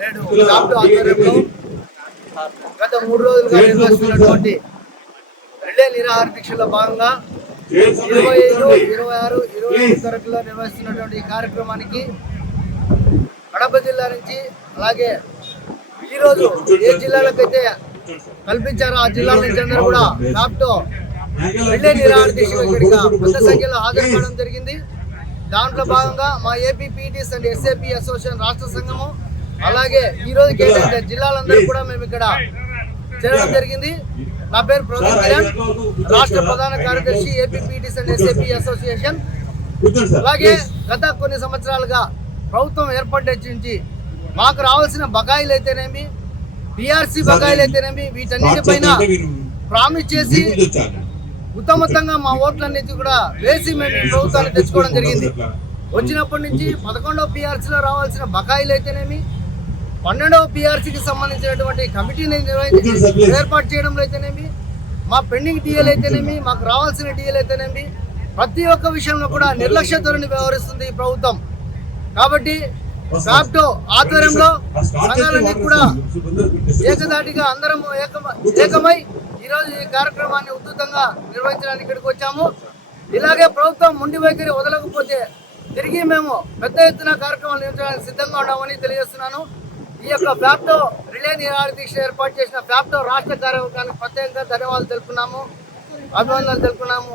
నేడు డాక్టర్ ఆధ్వర్యంలో గత 3 రోజులుగా నిర్వహిస్తున్నటువంటి రిలే నిరాహార దీక్షలో భాగంగా 25, 26, 27 తరగతిలో నిర్వహిస్తున్నటువంటి ఈ కార్యక్రమానికి కడప జిల్లా నుంచి అలాగే ఈరోజు ఏ జిల్లాలకైతే కల్పించారో ఆ జిల్లాల నుంచి అందరూ కూడా డాక్టర్ రిలే నిరాహార దీక్షలో ఇక్కడిగా పెద్ద సంఖ్యలో హాజరు కావడం జరిగింది. దాంట్లో భాగంగా మా AP PTS and SAP association రాష్ట్ర సంఘము అలాగే ఈ రోజు కేటాయించిన జిల్లాలందరూ కూడా మేము ఇక్కడ చేరడం జరిగింది. నా పేరు ప్రవీణ్ కిరణ్, రాష్ట్ర ప్రధాన కార్యదర్శి AP PTS and SAP association. అలాగే గత కొన్ని సంవత్సరాలుగా ప్రభుత్వం ఏర్పాటు నుంచి మాకు రావాల్సిన బకాయిలు అయితేనేమి, పిఆర్సీ బకాయిలు అయితేనేమి, వీటన్నిటిపైన ప్రామిస్ చేసి ఉత్తమత్తంగా మా ఓట్లన్నిటి కూడా వేసి మేము ప్రభుత్వాన్ని తెచ్చుకోవడం జరిగింది. వచ్చినప్పటి నుంచి 11వ పిఆర్సీలో రావాల్సిన బకాయిలు అయితేనేమి, 12వ పిఆర్సీకి సంబంధించినటువంటి కమిటీని ఏర్పాటు చేయడంలో అయితేనేమి, మా పెండింగ్ డిఎల్ అయితేనేమి, మాకు రావాల్సిన డిఎల్ అయితేనేమి, ప్రతి ఒక్క విషయంలో కూడా నిర్లక్ష్య ధోరణి వ్యవహరిస్తుంది ఈ ప్రభుత్వం. కాబట్టి సాప్టో ఆధ్వర్యంలో సంఘాలన్నీ కూడా ఏకదాటిగా అందరం ఏకమై ఈరోజు ఈ కార్యక్రమాన్ని ఉధృతంగా నిర్వహించడానికి ఇక్కడికి వచ్చాము. ఇలాగే ప్రభుత్వం మొండి వైఖరి వదలకపోతే తిరిగి మేము పెద్ద ఎత్తున కార్యక్రమాలు నిర్వహించడానికి సిద్ధంగా ఉన్నామని తెలియజేస్తున్నాను. ఈ యొక్క ఫ్యాప్టో రిలే నిరాహార దీక్ష ఏర్పాటు చేసిన ఫ్యాప్టో రాష్ట్ర కార్యవర్గానికి ప్రత్యేకంగా ధన్యవాదాలు తెలుపుకున్నాము, అభినందనలు తెలుపుకున్నాము.